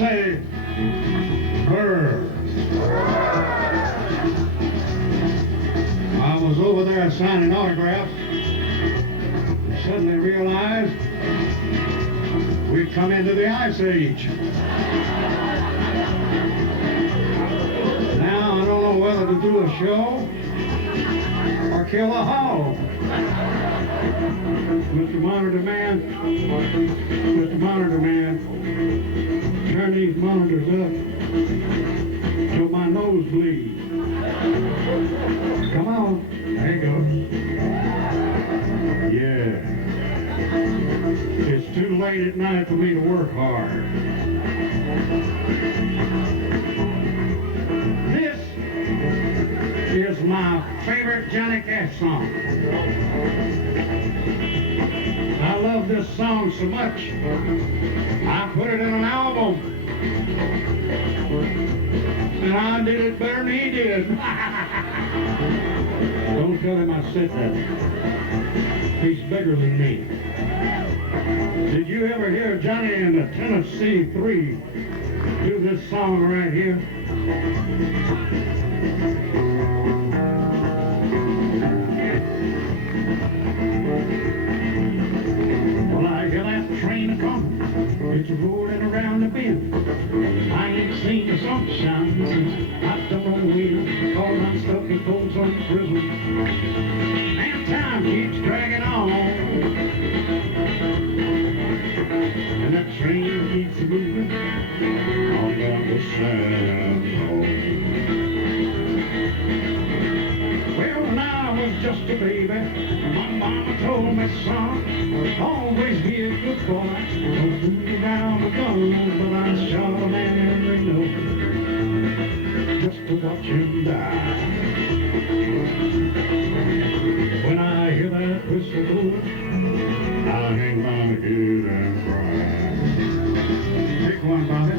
say, brr. I was over there signing autographs and suddenly realized we'd come into the Ice Age. Now I don't know whether to do a show or kill a hog. Mr. Monitor Man, turn these monitors up till my nose bleeds. Come on, there you go. Yeah. It's too late at night for me to work hard. This is my favorite Johnny Cash song. I love this song so much, I put it in an album. And I did it better than he did. Don't tell him I said that. He's bigger than me. Did you ever hear Johnny and the Tennessee Three do this song right here? Well, I hear that train coming. It's rolling around the bend. I ain't seen the sunshine since I don't know when, cause I'm stuck in Folsom prison. And time keeps dragging on. And that train keeps moving on down the South Road. Well, when I was just a baby, my mama told me, son, always be a good boy. Don't fool around with guns, but I shot a man in the nose just to watch him die. When I hear that whistle blowing, I hang my head and cry. Take one, Bobby.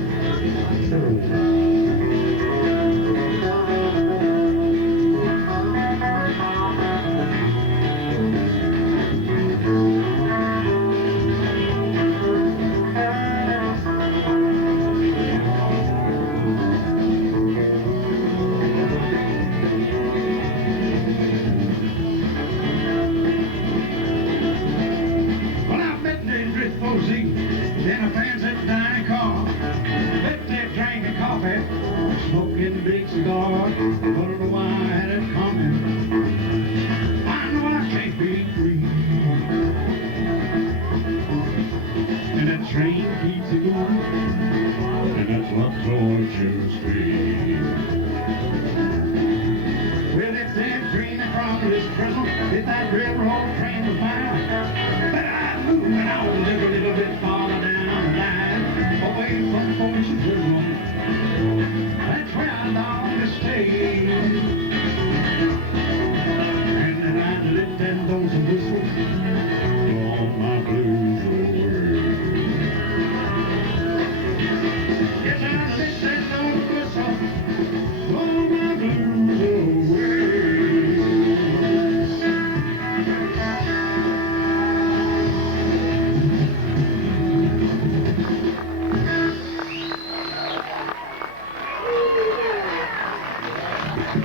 Then a fans at the dining car, bet they drank a coffee, smoking a big cigar. I don't know why I had it coming. I know I can't be free. And that train keeps it going, and that's what's going to speed. Well, if that train from this prison, if that railroad train was mine, but I'd move and I would live a little bit farther down the line, away from Folsom prison. That's where I long to stay. And then I'd let them lonesome whistle all my blues away. Yes, I'd let them lonesome whistle all my blues away.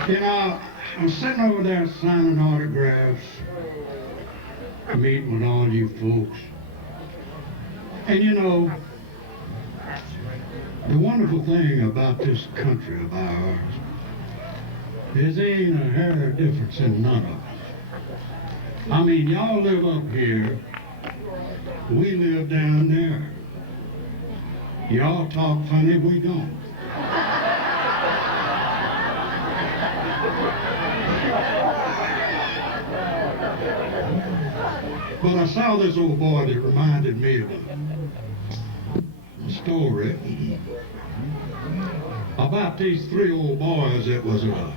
You know, I'm sitting over there signing autographs, meeting with all you folks. And you know, the wonderful thing about this country of ours is there ain't a hair difference in none of us. I mean, y'all live up here, we live down there. Y'all talk funny, we don't. But I saw this old boy that reminded me of a story about these three old boys that was an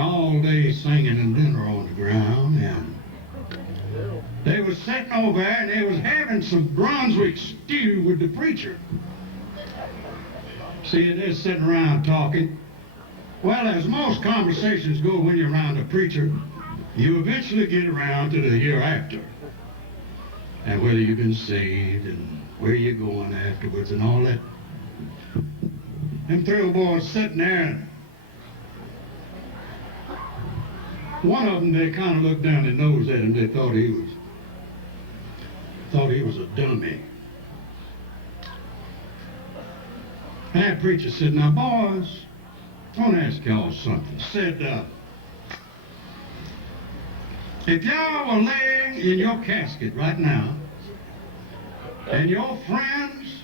all-day singing and dinner on the ground, and they was sitting over there and they was having some Brunswick stew with the preacher. See, they're sitting around talking. Well, as most conversations go when you're around a preacher, you eventually get around to the hereafter, and whether you've been saved and where you going afterwards and all that. Them three old boys sitting there. One of them, they kind of looked down their nose at him. They thought he was a dummy. And that preacher said, now boys, I want to ask y'all something. Said, if y'all were laying in your casket right now, and your friends,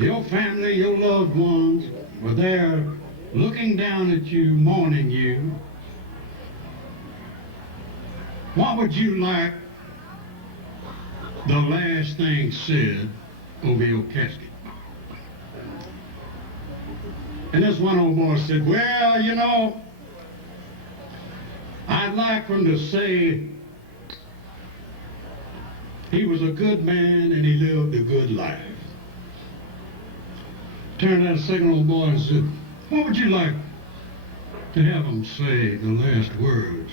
your family, your loved ones were there looking down at you, mourning you, what would you like the last thing said over your casket? And this one old boy said, well, you know, I'd like for him to say he was a good man and he lived a good life. Turned to that second old boy and said, what would you like to have him say the last words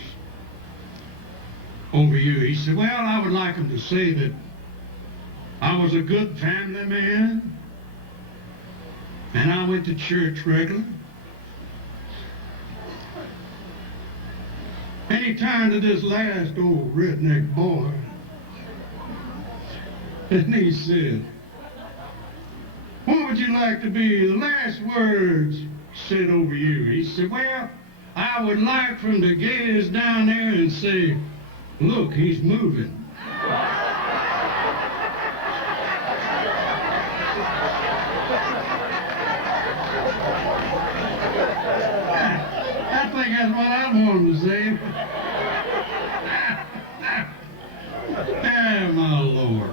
over you? He said, well, I would like him to say that I was a good family man and I went to church regularly. And he turned to this last old redneck boy and he said, what would you like to be the last words said over you? He said, well, I would like for him to gaze down there and say, look, he's moving. I think that's what I want him to say. Oh, my Lord.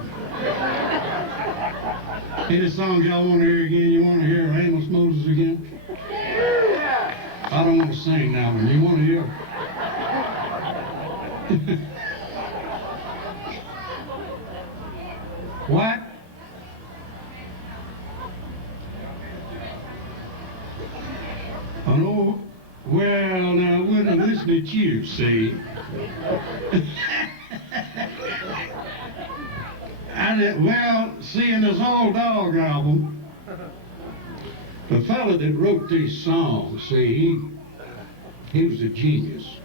Any songs y'all want to hear again? You want to hear Amos Moses again? I don't want to sing that one. You want to hear? What? Oh, no. Well, now, when I listen to you, see. Well, see, in this old dog album, the fella that wrote these songs, see, he was a genius.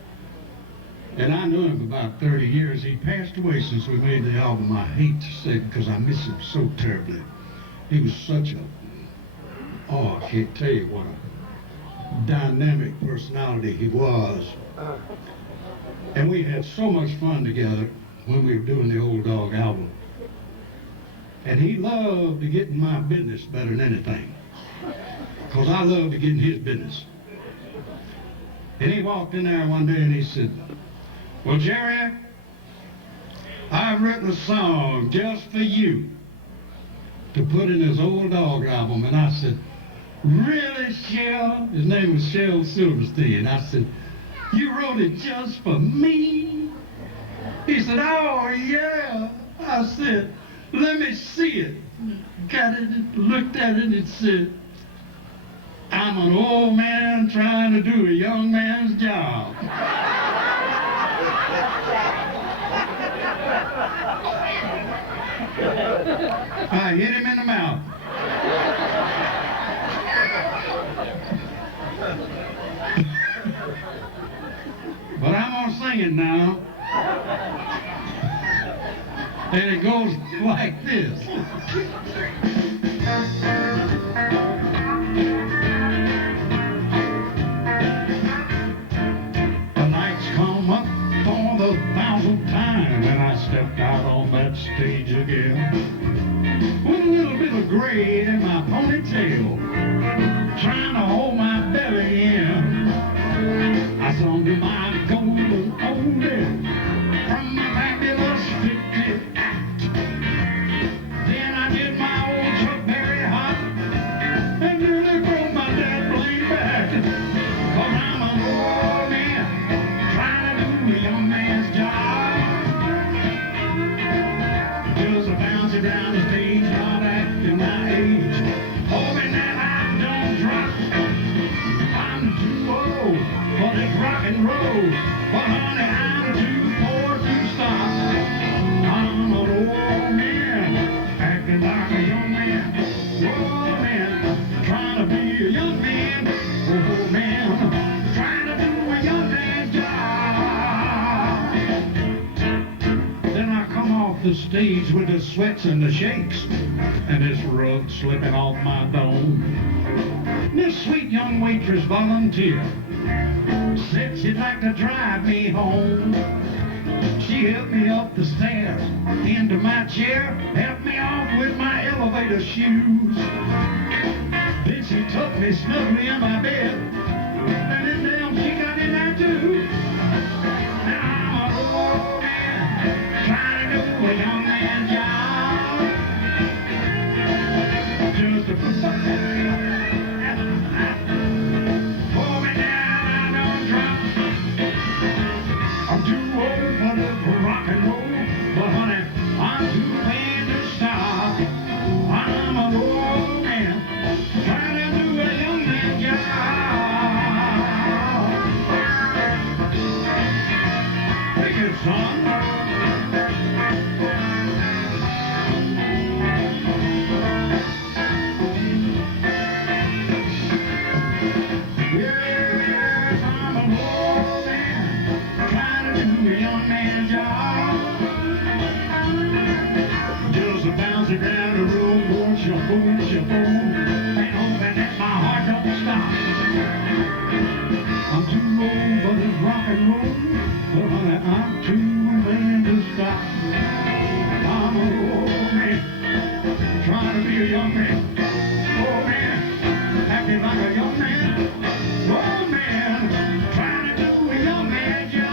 And I knew him about 30 years. He passed away since we made the album. I hate to say it because I miss him so terribly. He was such a, oh, I can't tell you what a dynamic personality he was. And we had so much fun together when we were doing the old dog album. And he loved to get in my business better than anything, because I loved to get in his business. And he walked in there one day and he said, well, Jerry, I've written a song just for you to put in this old dog album. And I said, really, Shel? His name was Shel Silverstein. I said, you wrote it just for me? He said, oh, yeah. I said, let me see it. Got it, looked at it, and said, I'm an old man trying to do a young man's job. I hit him in the mouth. But I'm gonna sing it now. And it goes like this. The lights come up for the 1,000th time, and I stepped out on that stage again with a little bit of gray in my ponytail, trying to hold my belly in. I sung to my golden oldie from my fabulous 50 act. Then I did my old Chuck Berry hop and nearly broke my dad blade back. 'Cause I'm an old man trying to do a young man's job. Just a bouncing down the stage, not acting my age, hoping that I don't drop. I'm too old for this rock and roll, but honey, I'm too poor to stop. I'm an old man acting stage with the sweats and the shakes, and this rug slipping off my dome. This sweet young waitress volunteered, said she'd like to drive me home. She helped me up the stairs, into my chair, helped me off with my elevator shoes. Then she took me snugly in my bed, and then damn she got in there too. Now I'm a old man, trying to do a young man job. Just to put something pull me down, I don't drop. I'm too old for rock and roll, but honey, I'm too bad to stop. I'm a old man, trying to do a young man job. Take it, son. Yes, I'm a old man, trying to do a young man job. Just a bouncing down the road, going shaboom, shaboom, and hoping that my heart don't stop. I'm too old for this rock and roll, but honey, I'm too man to stop. I'm a old man, trying to be a young man. Old man, acting like a young man. Old man, trying to do a young man job.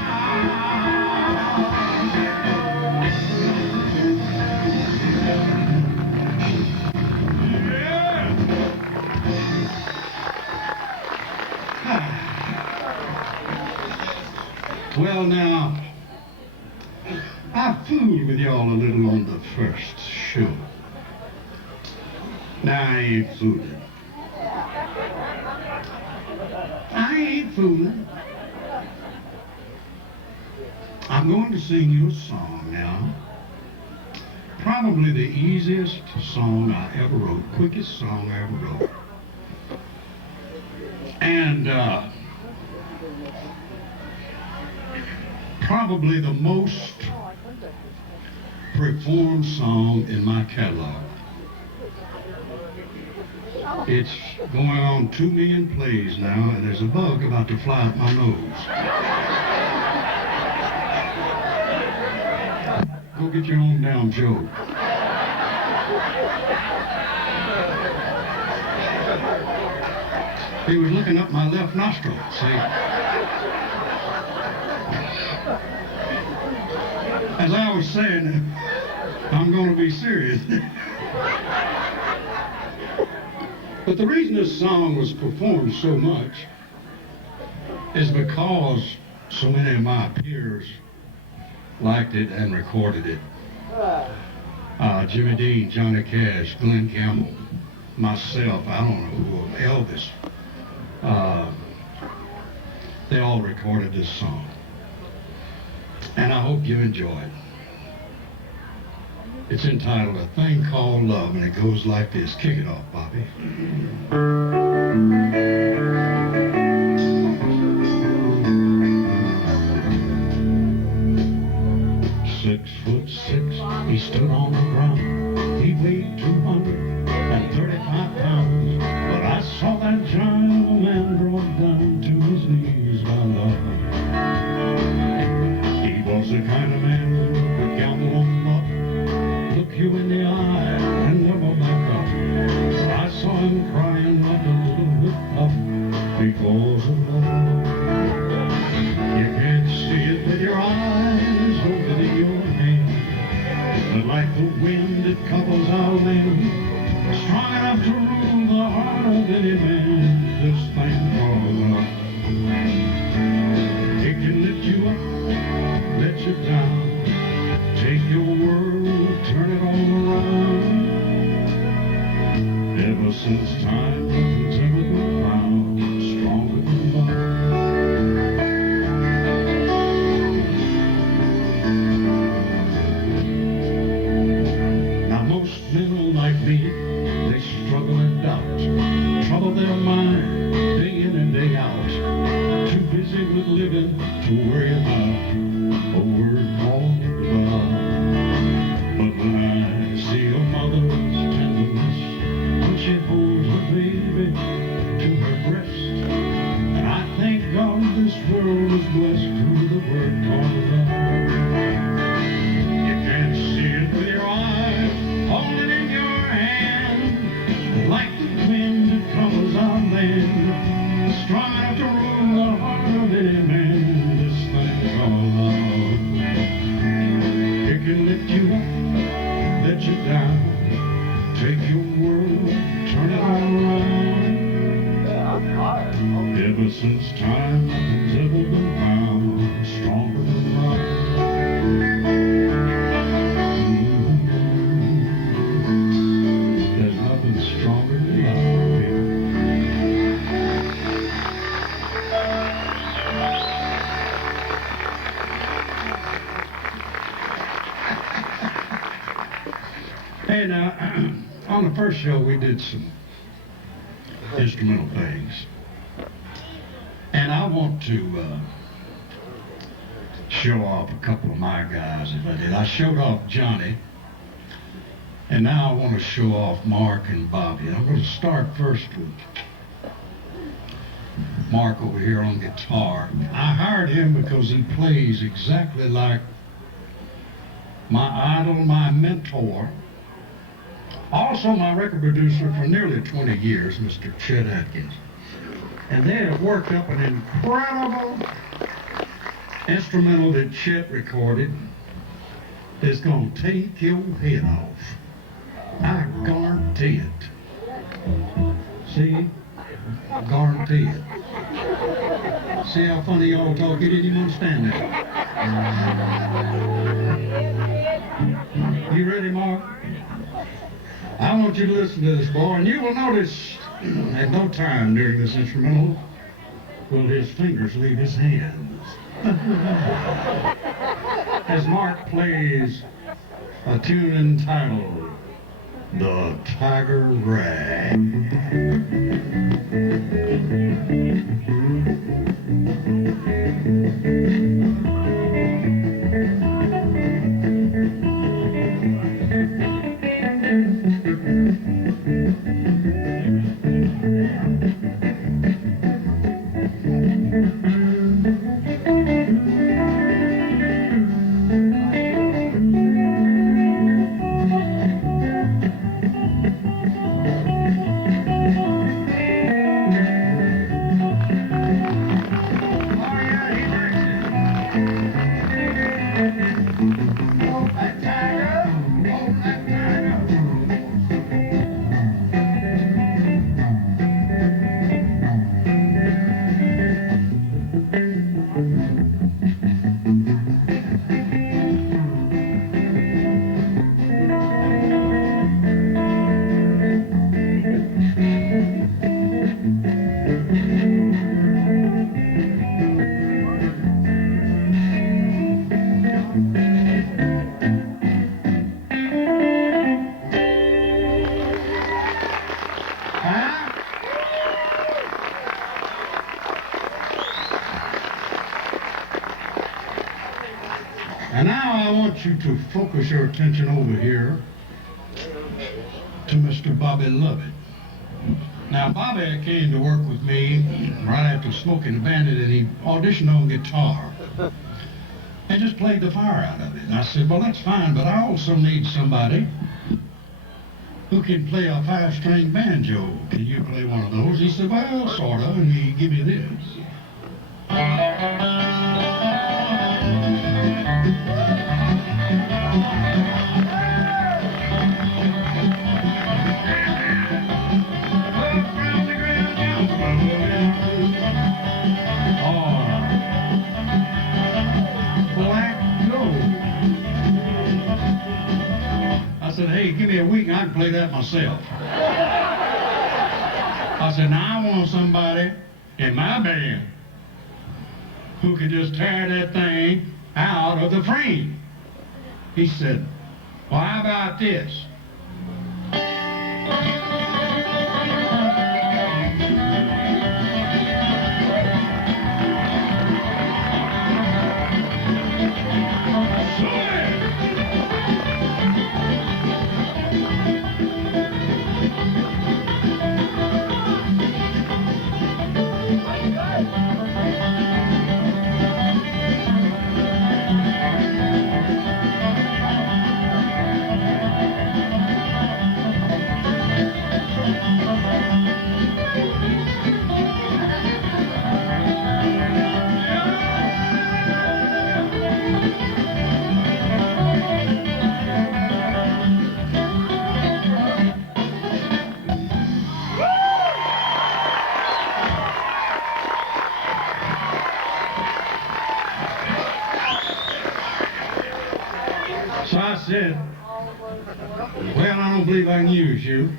Yeah. Well, now, I fooled with y'all a little on the first show. Now, I ain't fooling. I ain't fooling. I'm going to sing you a song now. Probably the easiest song I ever wrote, quickest song I ever wrote. And probably the most performed song in my catalog. It's going on 2 million plays now, and there's a bug about to fly up my nose. Go get your own damn joke. He was looking up my left nostril, see? As I was saying, I'm going to be serious. But the reason this song was performed so much is because so many of my peers liked it and recorded it. Jimmy Dean, Johnny Cash, Glenn Campbell, myself, I don't know who, Elvis. They all recorded this song. And I hope you enjoy it. It's entitled A Thing Called Love, and it goes like this. Kick it off, Bobby. 6'6", he stood on the ground. He weighed 235 pounds. But I saw that giant old man brought down to his knees by love. He was the kind of man who could gamble on luck, look you in the eye and never back up. I saw him crying like a little whip-up because of love. You can't see it with your eyes over your head, but like the wind it covers our land, strong enough to rule the heart of any man. This thing called love. It can lift you up, let you down, take your world, turn it all around. Ever since time nothing's ever been found stronger than love. Now most men like me, they struggle and doubt, trouble their mind day in and day out, too busy with living to worry about a word called love. this world is blessed with a word called love. You can't see it with your eyes, hold it in your hand, like the wind that comes on land, strong enough to rule the heart of any man. This thing called love. It can lift you up, let you down, take your world, turn it all around. Ever since time, nothing's ever been found stronger than love. There's nothing stronger than love, baby. Hey, now, on the first show, we did some instrumental things. And I want to show off a couple of my guys if I did. I showed off Johnny, and now I want to show off Mark and Bobby. I'm going to start first with Mark over here on guitar. I hired him because he plays exactly like my idol, my mentor, also my record producer for nearly 20 years, Mr. Chet Atkins. And they have worked up an incredible instrumental that Chet recorded that's going to take your head off. I guarantee it. See? I guarantee it. See how funny y'all talk? You didn't even understand that. You ready, Mark? I want you to listen to this, boy, and you will notice at no time during this instrumental will his fingers leave his hands. As Mark plays a tune entitled The Tiger Rag. And now I want you to focus your attention over here to Mr. Bobby Lovette. Now, Bobby came to work with me right after Smoking the Bandit, and he auditioned on guitar and just played the fire out of it. And I said, well, that's fine, but I also need somebody who can play a 5-string banjo. Can you play one of those? He said, well, sort of, and he gave me this. I said, hey, give me a week and I can play that myself. I said, now I want somebody in my band who can just tear that thing out of the frame. He said, well, how about this? said, well, I don't believe I can use you.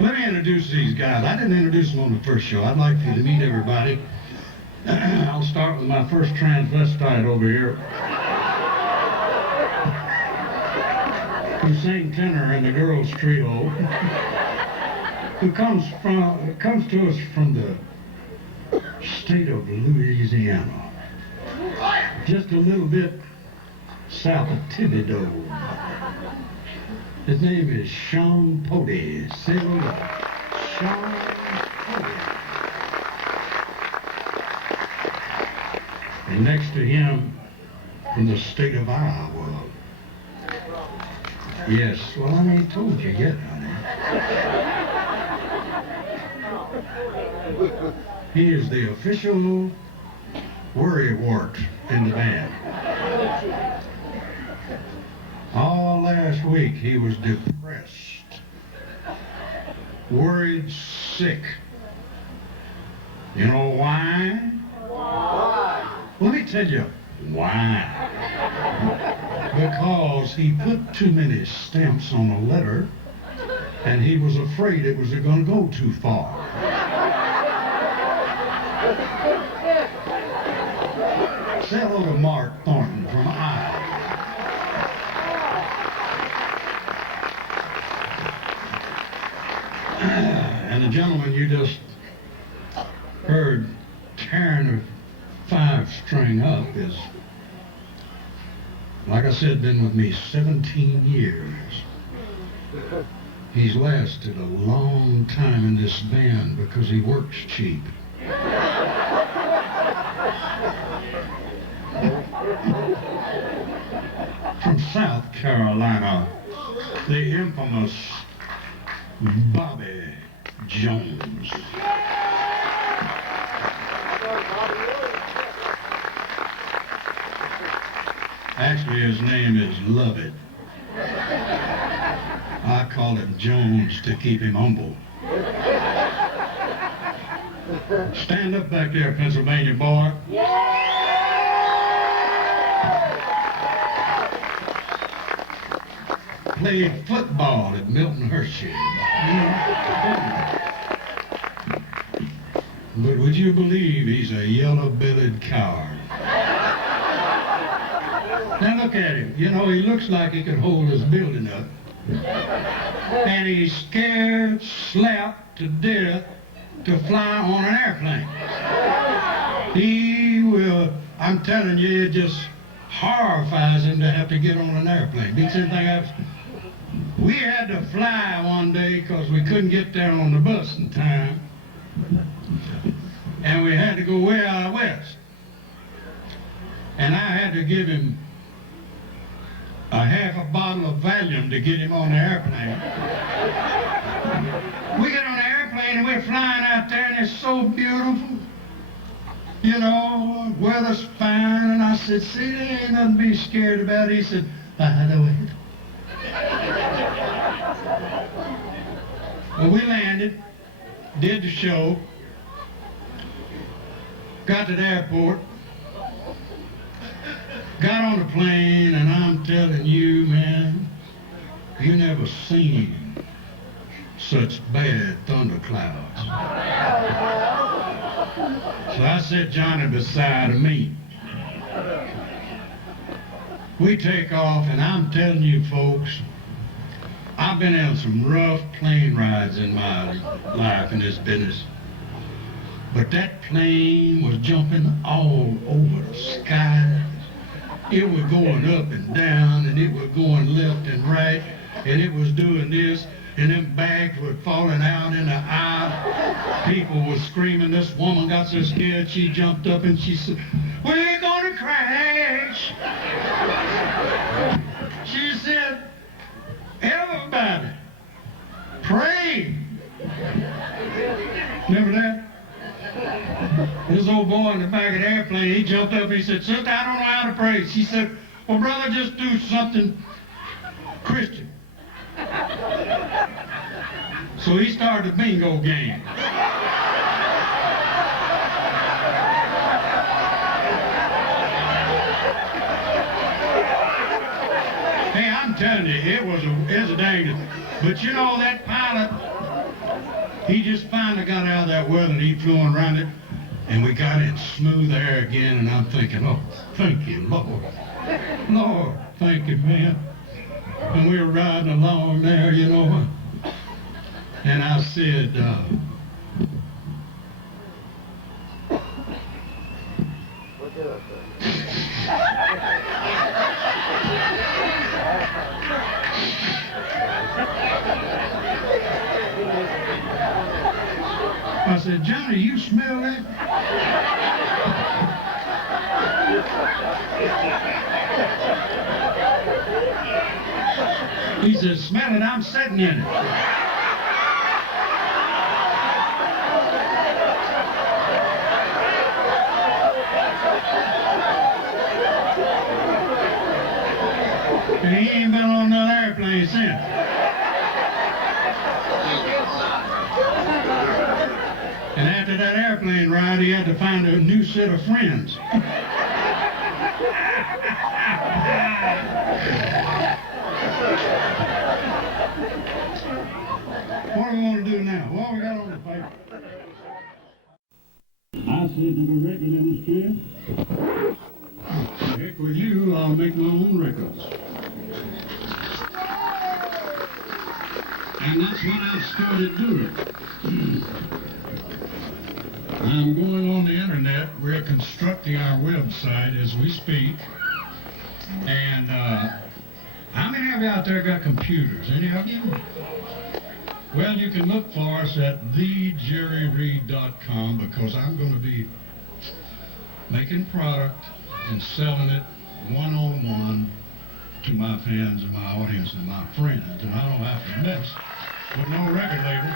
Let me introduce these guys. I didn't introduce them on the first show. I'd like you to meet everybody. I'll start with my first transvestite over here, who sang tenor in the girls' trio, who comes to us from the state of Louisiana, just a little bit south of Thibodeau. His name is Shawn Pody. Say hello. Shawn Pody. And next to him, from the state of Iowa. Yes, well, I ain't told you yet, honey. He is the official worrywart in the band. All last week he was depressed, worried, sick. You know why? Why? Let me tell you why. Because he put too many stamps on a letter and he was afraid it was going to go too far. Say hello to Mark Thornton from Iowa. And the gentleman you just heard tearing a 5-string up is, like I said, been with me 17 years. He's lasted a long time in this band because he works cheap. From South Carolina, the infamous Bobby Jones. Actually, his name is Lovette. I call him Jones to keep him humble. Stand up back there, Pennsylvania boy. Played football at Milton Hershey. But would you believe he's a yellow-bellied coward? Now look at him. You know, he looks like he could hold his building up. And he's scared, slapped to death to fly on an airplane. He will, I'm telling you, it just horrifies him to have to get on an airplane. Beats anything else. We had to fly one day because we couldn't get there on the bus in time. And we had to go way out west. And I had to give him a half a bottle of Valium to get him on the airplane. We get on the airplane and we're flying out there and it's so beautiful. You know, weather's fine. And I said, see, there ain't nothing to be scared about. He said, by the way. Well, we landed, did the show, got to the airport, got on the plane, and I'm telling you, man, you never seen such bad thunderclouds. So I set Johnny beside of me. We take off, and I'm telling you folks, I've been on some rough plane rides in my life in this business. But that plane was jumping all over the sky. It was going up and down, and it was going left and right, and it was doing this, and them bags were falling out in the aisle. People were screaming. This woman got so scared, she jumped up and she said, "We're gonna crash." She said, "Everybody, pray." Remember that? This old boy in the back of the airplane, he jumped up and he said, "Sister, I don't know how to pray." She said, "Well, brother, just do something Christian." So he started the bingo game. I'm telling you, it's a dang. But you know, that pilot, he just finally got out of that weather and he flew around it, and we got in smooth air again, and I'm thinking, oh, thank you, Lord. Lord, thank you, man. And we were riding along there, you know, and I said, I said, Johnny, you smell that? He said, smell it, I'm sitting in it. And he ain't been on another airplane since. And after that airplane ride, he had to find a new set of friends. What do we want to do now? What we got on the paper? I said to the record industry, heck with you, I'll make my own records. And that's what I've started doing. I'm going on the internet. We're constructing our website as we speak. And how many of you out there got computers? Any of you? Well, you can look for us at thejerryreed.com, because I'm going to be making product and selling it one-on-one to my fans and my audience and my friends. And I don't have to mess with no record label,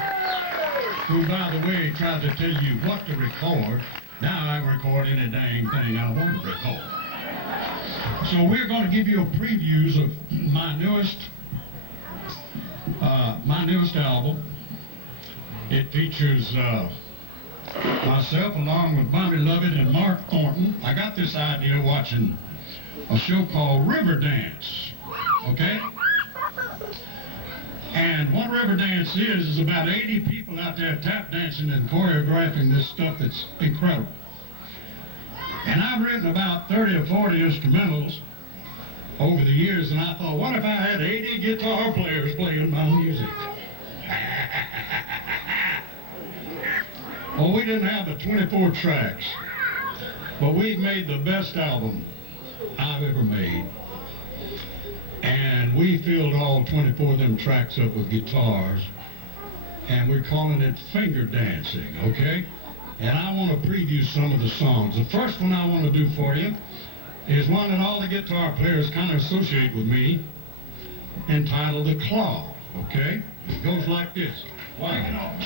who, by the way, tried to tell you what to record. Now I record any dang thing I want to record. So we're going to give you a previews of my newest album. It features myself along with Bobby Lovette and Mark Thornton. I got this idea watching a show called Riverdance, okay? And what Riverdance is about 80 people out there tap dancing and choreographing this stuff that's incredible. And I've written about 30 or 40 instrumentals over the years, and I thought, what if I had 80 guitar players playing my music? Well, we didn't have the 24 tracks, but we've made the best album I've ever made. And we filled all 24 of them tracks up with guitars, and we're calling it Finger Dancing, okay? And I want to preview some of the songs. The first one I want to do for you is one that all the guitar players kind of associate with me, entitled The Claw, okay? It goes like this. Wag it off.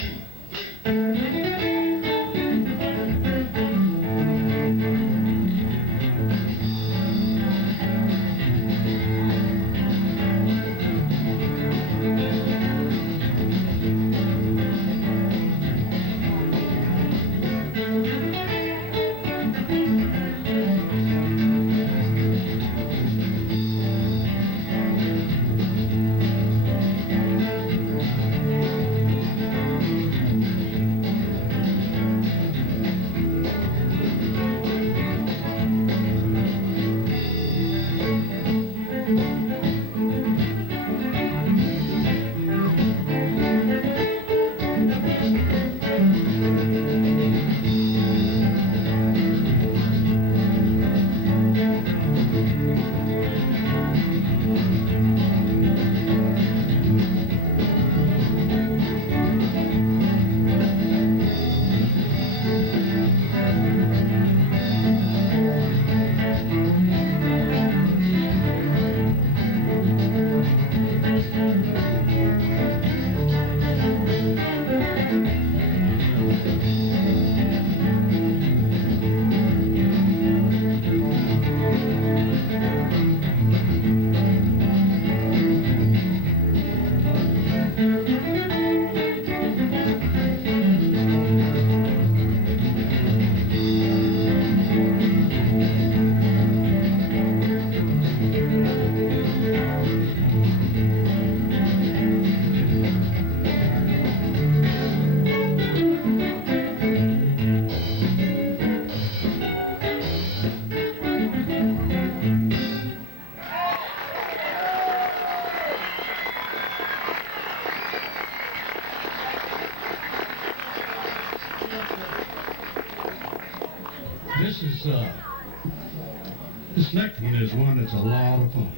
This next one is one that's a lot of fun.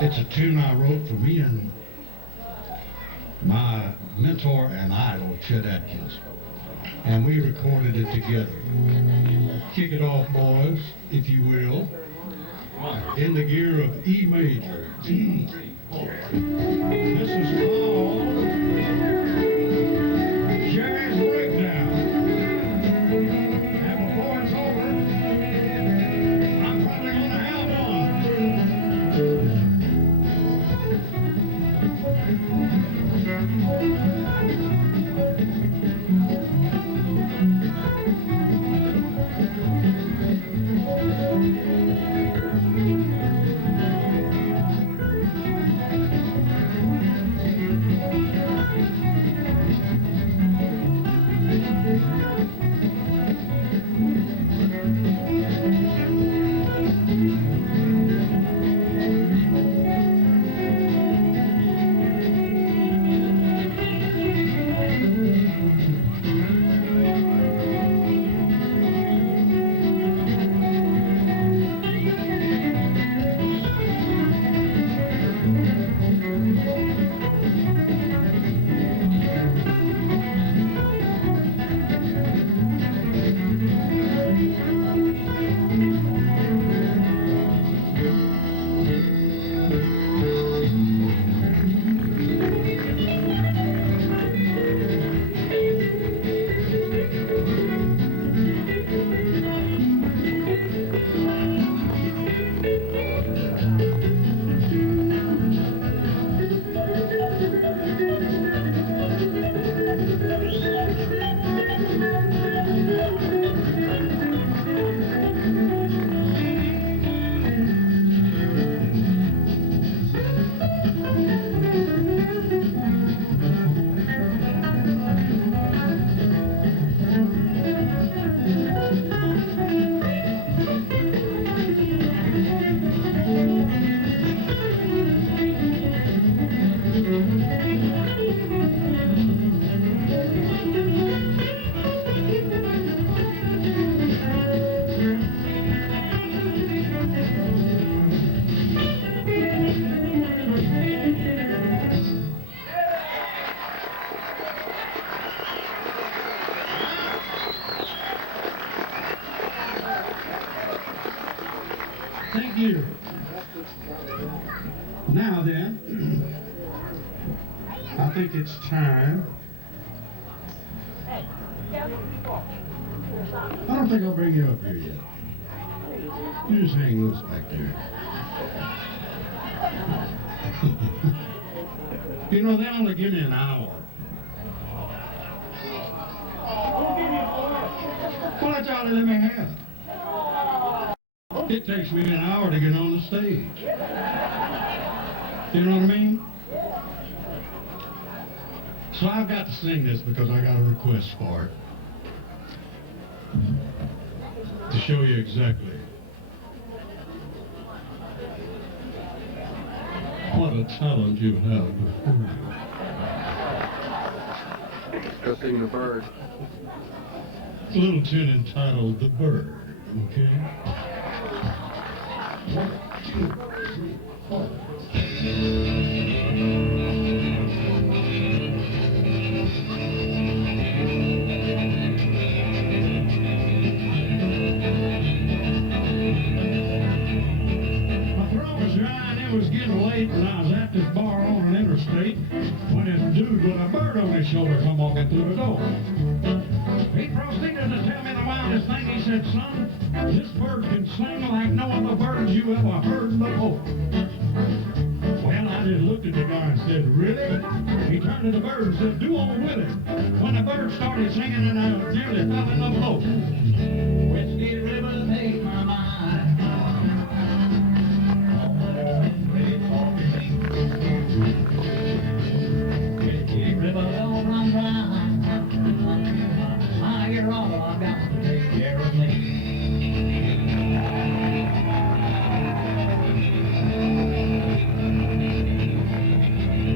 It's a tune I wrote for me and my mentor and idol, Chet Atkins. And we recorded it together. Kick it off, boys, if you will, in the gear of E major. This is called Jerry's Breakdown. And before it's over, I'm probably going to have Thank you. Now then, I think it's time. I don't think I'll bring you up here yet. You just hang loose back there. You know, they only give me an hour. Well, that's all they let me have. It takes me an hour to get on the stage. You know what I mean? So I've got to sing this because I got a request for it. To show you exactly what a talent you have before you. Go sing The Bird. It's a little tune entitled The Bird, okay? 1, 2, 3, 4. It was getting late and I was at this bar on an interstate when this dude with a bird on his shoulder come walking through the door. He proceeded to tell me the wildest thing. He said, son, this bird can sing like no other birds you ever heard before. Well, I just looked at the guy and said, really? He turned to the bird and said, do on with it. When the bird started singing and I nearly fell in the floor. Whiskey River made my mind. Whiskey River don't run dry. I hear all I've got to take care of me.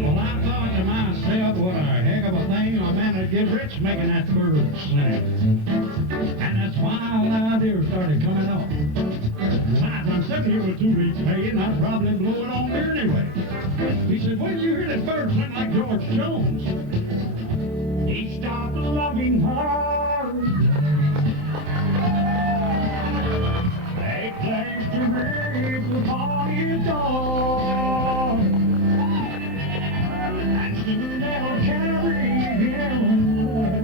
Well, I thought to myself, what a heck of a thing. I managed to get rich making that bird sing. And that's why the idea started coming up. I'm sitting here with 2 weeks pay, and I'd probably blow it on there anyway. He said, when did you hear that bird sing like George Jones? He stopped loving her. They claimed to rape the body's dog. And soon they'll carry him away.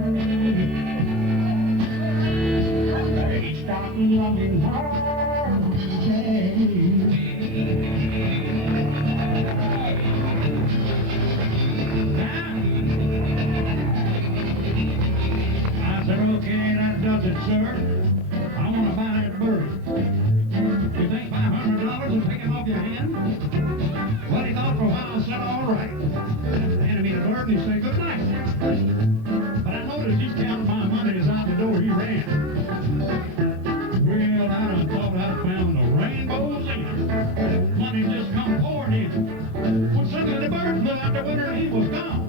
He stopped loving her. Sir, I want to buy that bird. You think $500 will take him off your hand? Well, he thought for a while and said, all right. Handed me the bird and he said, good night. But I noticed he's counting my money as out the door he ran. Well, I done thought I'd found the rainbows in. Money just come pouring in. When suddenly the bird flew out the window and he was gone.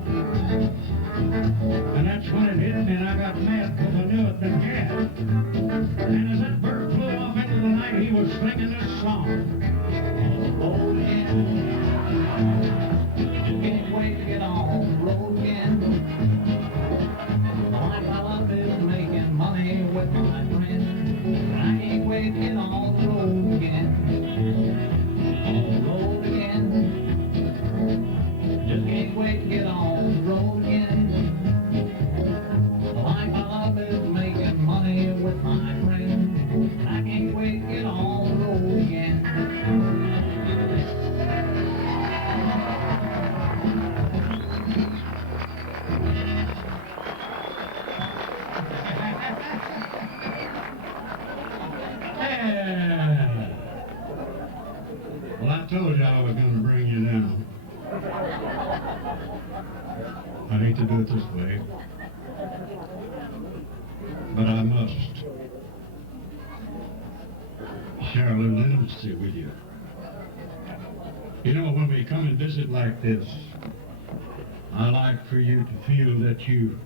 And that's when it hit me and I got mad because I knew it been had. And as that bird flew off into the night, he was singing this song. Oh, yeah. Just can't wait to get on the road again. All I love is making money with my friends. And I can't wait to get on the road again. On the road again. Just can't wait to get on the road again. With my friends, I can't wait to get on the road again. Yeah. Well, I told you I was going to bring you down. I hate to do it this way, but I must share a little intimacy with you. You know, when we come and visit like this, I like for you to feel that you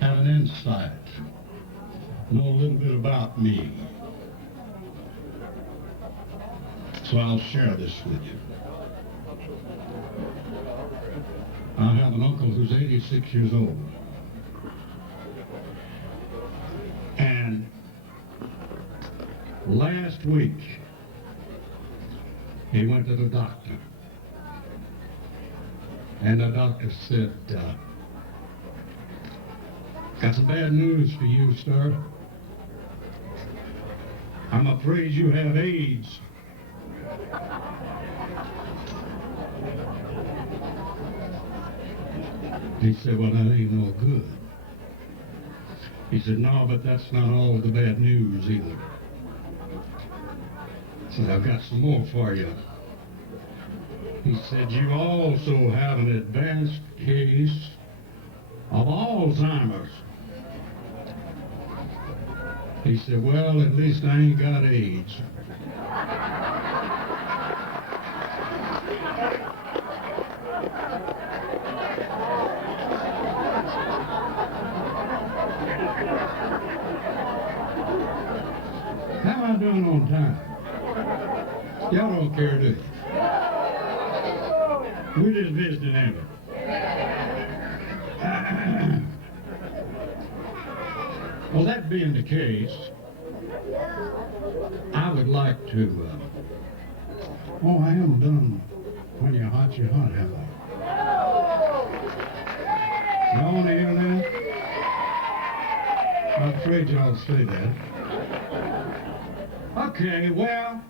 have an insight, know a little bit about me. So I'll share this with you. I have an uncle who's 86 years old. And last week, he went to the doctor. And the doctor said, got some bad news for you, sir. I'm afraid you have AIDS. He said, well, that ain't no good. He said, no, but that's not all the bad news either. He said, I've got some more for you. He said, you also have an advanced case of Alzheimer's. He said, well, at least I ain't got AIDS. How am I doing on time? Y'all don't care, do you? We're just visiting, ain't we? Well, that being the case, I would like to, oh, I haven't done when you're hot, have I? Y'all want to hear that? I'm afraid y'all say that. Okay, well,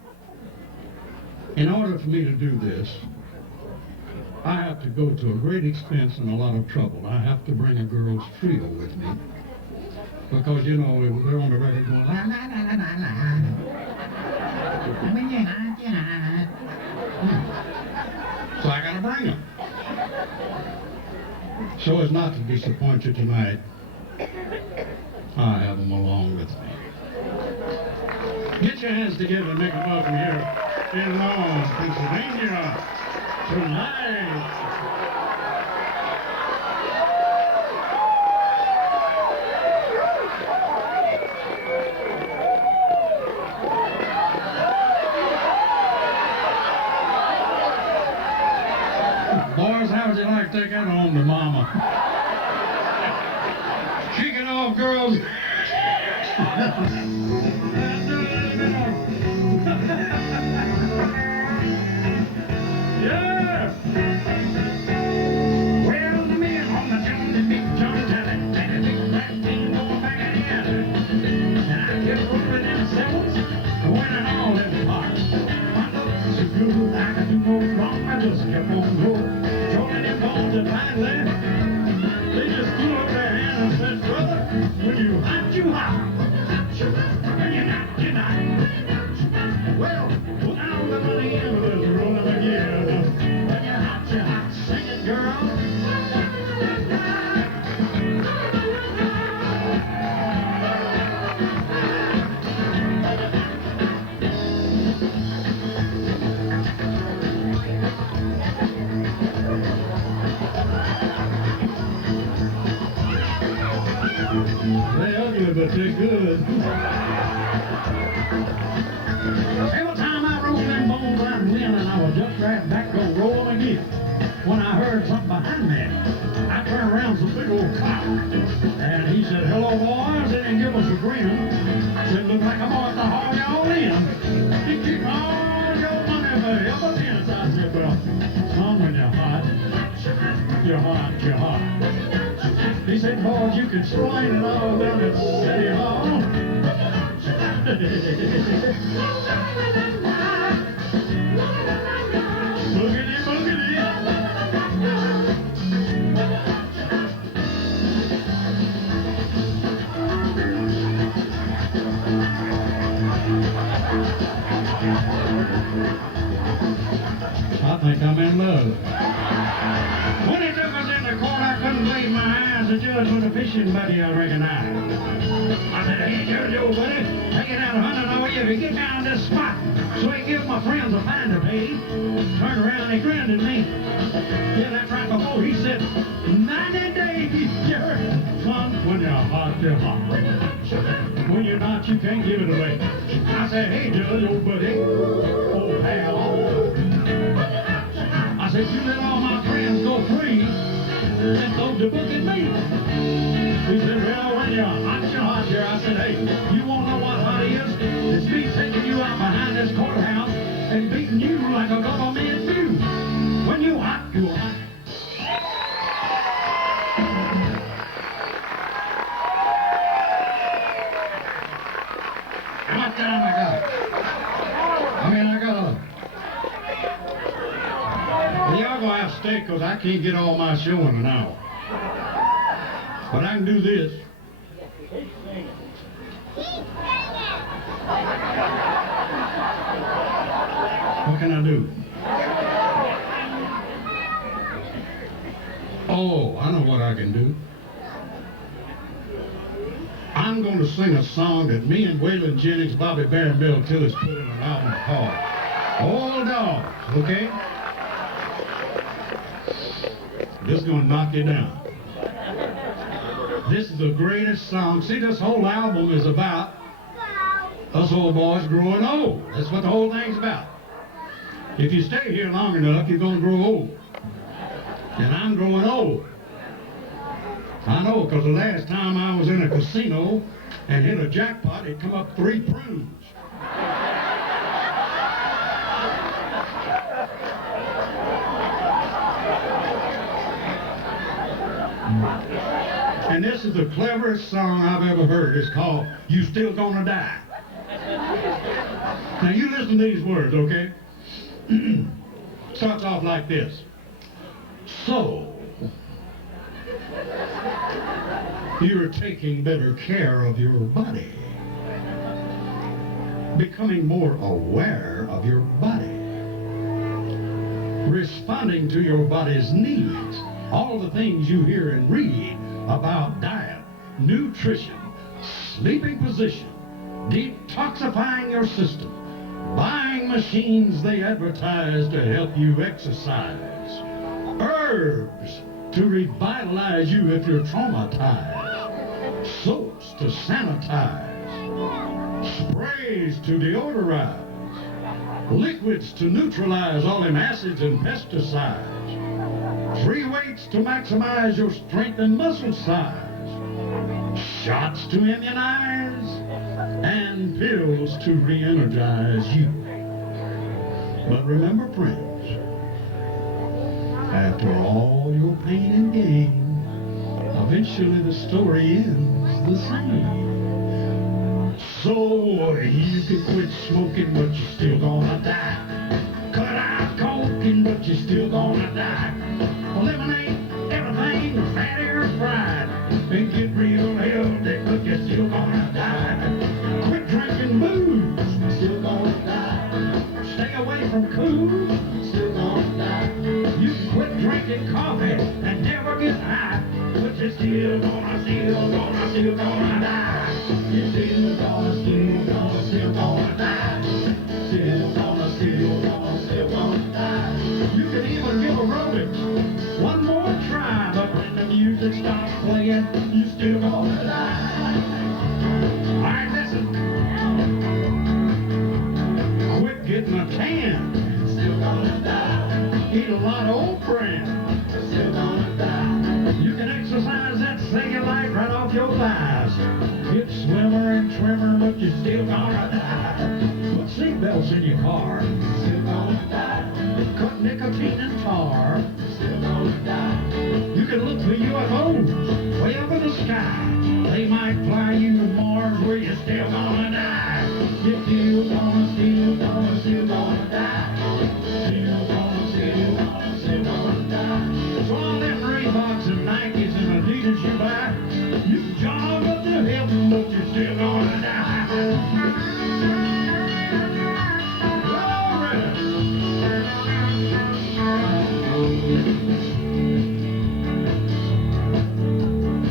in order for me to do this, I have to go to a great expense and a lot of trouble. I have to bring a girl's trio with me. Because, you know, they're on the record going, la, la, la, la, la, la. So I got to bring them. So as not to disappoint you tonight, I have them along with me. Get your hands together and make a welcome here in Long, Pennsylvania, tonight. take that home to Mama. Kick it off, girls. Yeah. Well, the men on the joint, the big joint, and the big fat thing going back in the alley. And I kept rolling in the sevens, winning all them parts. My love so good, I could do no wrong. I just kept on rolling, rolling them bones, and finally, they just threw up their hand and said, brother, when you hot, you hot. When you're not, you're not. Well, put down the money in with this rolling again. When you're hot, sing it, girl. They ugly, but they're good. Every time I rolled them bones, I'd win, and I was just right back to roll again. When I heard something behind me, I turned around, some big old cop, and he said, hello, boys, and he gave us a grin. Said, look like I'm going to haul y'all in. He keep all your money for evidence. I said, well, son, when you're hot, you're hot, you're hot. He said, boys, you can explain it all down at City Hall. Boogity, boogity. I think I'm in love. When he took us in the court, I couldn't believe my eyes. The judge was a fishing buddy I recognized. I said, hey, Judge, old buddy, take it out $100 over you if you get down this spot. So he gave my friends a fine to pay. Turned around and he grinned at me. Yeah, that's right before he said, 90 days, Jerry. Son, when you're hot, you're hot. When you're not, you can't give it away. I said, hey, Judge, old buddy, old pal. I said, you let all my friends go free and throw the book at me. He said, well, when you're hot, here. I said, hey, you won't know what hot is? It's me taking you out behind this courthouse and beating you like a government view. When you hot, you hot. How much time I got? Y'all gonna have steak because I can't get all my show in an hour. But I can do this. What can I do? Oh, I know what I can do. I'm going to sing a song that me and Waylon Jennings, Bobby Bear, and Bill Tillis put in an album called All Dogs, okay? This is going to knock you down. This is the greatest song. See, this whole album is about us old boys growing old. That's what the whole thing's about. If you stay here long enough, you're going to grow old. And I'm growing old. I know, because the last time I was in a casino and hit a jackpot, it come up 3 prunes. And this is the cleverest song I've ever heard. It's called You Still Gonna Die. Now you listen to these words, okay? Starts off like this. So, you're taking better care of your body. Becoming more aware of your body. Responding to your body's needs. All the things you hear and read about diet, nutrition, sleeping position, detoxifying your system, buying machines they advertise to help you exercise, herbs to revitalize you if you're traumatized, soaps to sanitize, sprays to deodorize, liquids to neutralize all them acids and pesticides, Free weights to maximize your strength and muscle size. Shots to immunize, and pills to re-energize you. But remember, friends, after all your pain and gain, eventually the story ends the same. So you can quit smoking, but you're still gonna die. Cut out coking, but you're still gonna die. Eliminate everything fatty or fried. And get real healthy, but you're still gonna die. Quit drinking booze, still gonna die. Stay away from cool, still gonna die. You can quit drinking coffee and never get high, but you're still gonna die. You're still gonna die. Still gonna die. Still gonna die. You can even give aerobics one more try, but when the music stops playing, you still gonna die. Alright, listen. Quit getting a tan, still gonna die. Eat a lot of oat bran, still gonna die. You can exercise that cellulite right off your thighs. Get swimmer and trimmer, but you're still gonna die. Put seatbelts in your car, still gonna die. Cut nicotine and tar, still gonna die. You can look for UFOs way up in the sky. They might fly you to Mars where you're still gonna die. You're still gonna die. Still gonna die. So all them Reeboks and Nikes and Adidas you buy, you jog up to heaven, but you're still gonna die. Glory!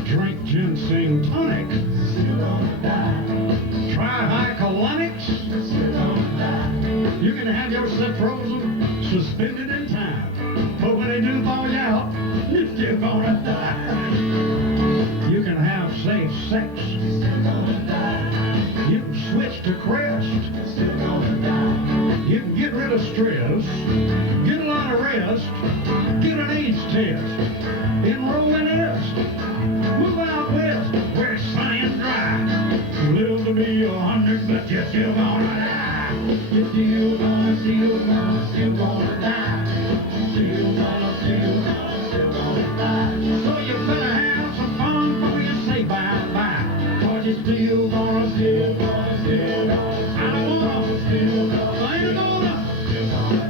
Drink ginseng tonic, still gonna die. Try high colonics, still gonna die. You can have yourself frozen, suspended in time, but when they do thaw you out, you're still gonna die. You can have safe sex, still gonna die. You can switch to Crest, still gonna die. You can get rid of stress, get a lot of rest, get an AIDS test, enroll in Est, move out west where it's sunny and dry. Live to be 100, but you're still gonna die. You're still gonna die. Still gonna die. So you better have some fun before you say bye-bye. Cause you're still gonna I don't wanna, I ain't gonna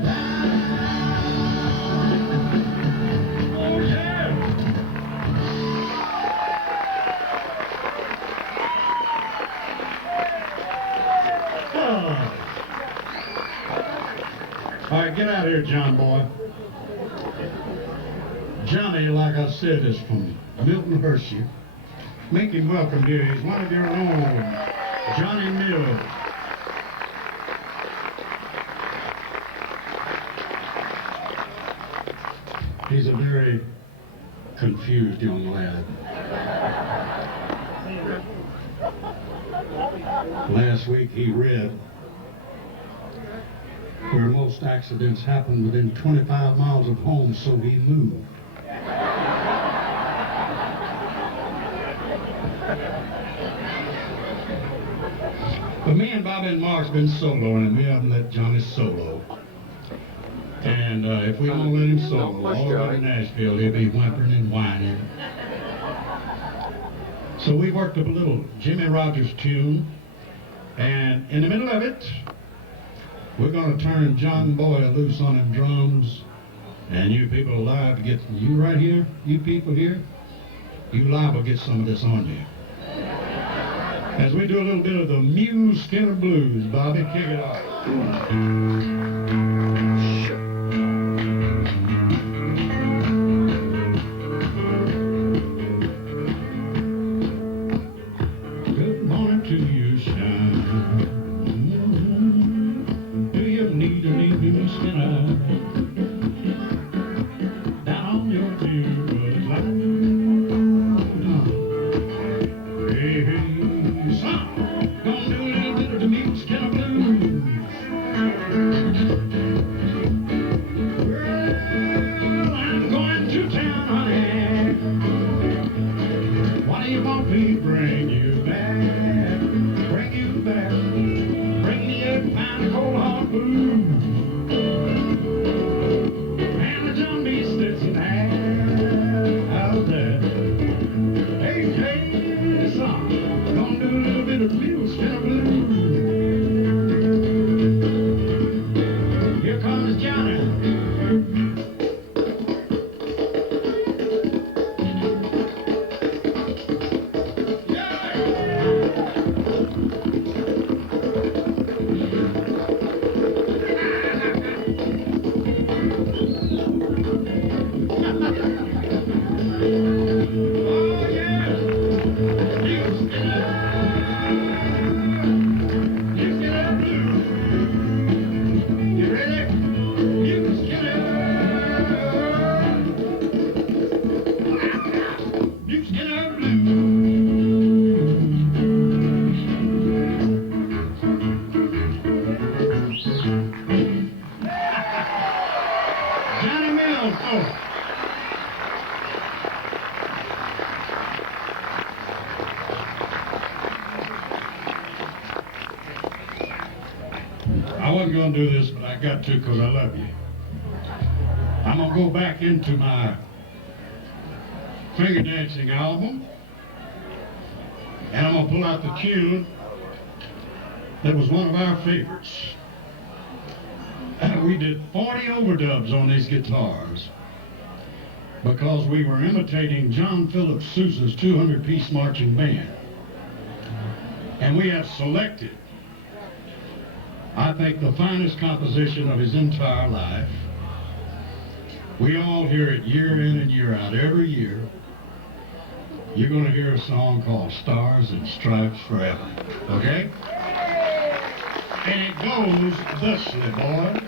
die. Oh yeah. All right, get out of here, John boy. Johnny, like I said, is from Milton Hershey. Make him welcome, dear. He's one of your own, Johnny Miller. He's a very confused young lad. Last week he read where most accidents happen within 25 miles of home, so he moved. But me and Bobby and Mark's been soloing, and we haven't let Johnny solo. And if we don't let him solo, all over Nashville, he'll be whimpering and whining. So we worked up a little Jimmy Rogers tune, and in the middle of it, we're going to turn John Boyle loose on them drums, and you people live to get, you right here, you people here, you live will get some of this on you. As we do a little bit of the Muleskinner Blues. Bobby, kick it off. Good morning to you, Shawn. Do you need a new skinner? Down on your two-foot line. Hey, hey. Gonna do a little bit of the Muleskinner Blues. me bring you back, bring you back, bring me a fine cold hard blues. And the drum beat Stetson hat, how's that? Hey, hey, son, gonna do a little bit of Muleskinner Blues. Here comes Johnny. I wasn't going to do this, but I got to because I love you. I'm going to go back into my finger dancing album, and I'm going to pull out the tune that was one of our favorites. We did 40 overdubs on these guitars because we were imitating John Philip Sousa's 200-piece marching band. And we have selected, I think, the finest composition of his entire life. We all hear it year in and year out, every year. You're going to hear a song called Stars and Stripes Forever, okay? And it goes thusly, boy.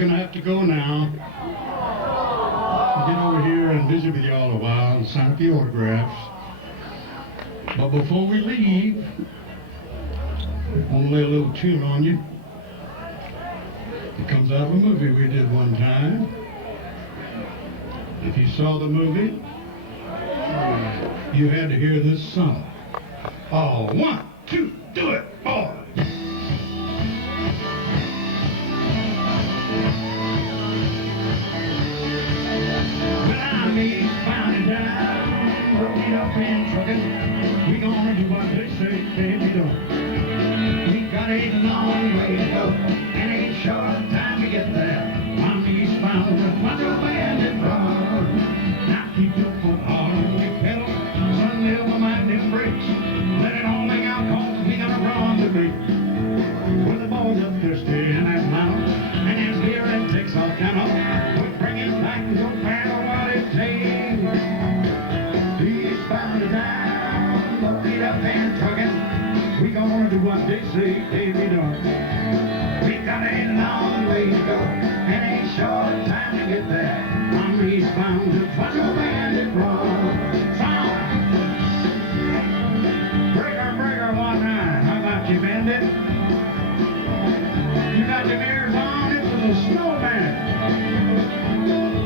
gonna have to go now. Get over here and visit with y'all a while and sign the autographs. But before we leave, I want to lay a little tune on you. It comes out of a movie we did one time. If you saw the movie, you had to hear this song. Oh, 1, 2, do it, boy. Well, I'm eastbound and down, broken up and trucking. We gonna do what they say, can't be done. We got a long way to go, and ain't short time to get there. I'm eastbound with my little bandit run. Now keep your foot on the pedal, suddenly my mind in brakes. Let it all hang out, cause we gotta run the beat. Well, the boys up there stay in that mountain, and as here and takes off down, we bring it back to your paddle what it takes. Eastbound and down, loaded up and trucking. We gonna do what they say, can't be done. We got a long way to go, and ain't short time to get there. I'm eastbound to watch your bandit run. Song! Breaker, breaker, one night. How about you, bandit? You got your mirrors on? This is a snowman.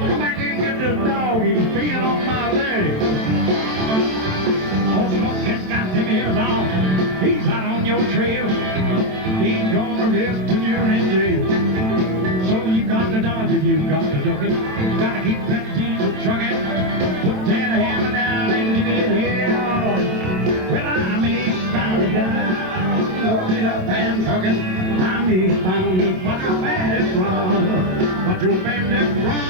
Come back and get the dog. He's beating on my leg. Oh, Smoke's got them ears on. He's out on your trail. He's gonna risk till you're in jail. So you got to dodge it, you got to duck it. You gotta keep that diesel trucking. Put that hammer down and get hit on. Well, I'm eastbound and down, loaded up and trucking. I'm eastbound to watch your bandit run. Watch your bandit run.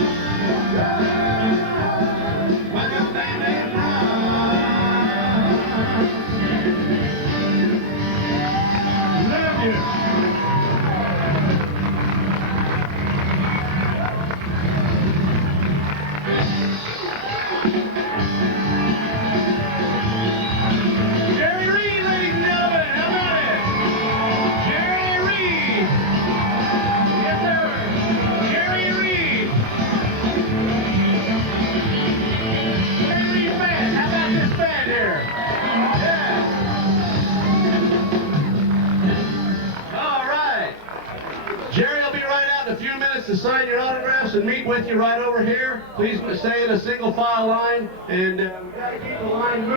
Watch your bandit run. Love you. Jerry Reed, ladies and gentlemen, how about it? Jerry Reed. Yes, sir. Jerry Reed. Jerry Reed band. How about this band here? Yeah. All right. Jerry will be right out in a few minutes to sign your autographs and meet with you right over here. Please stay in a single file line, and we got to keep the line moving.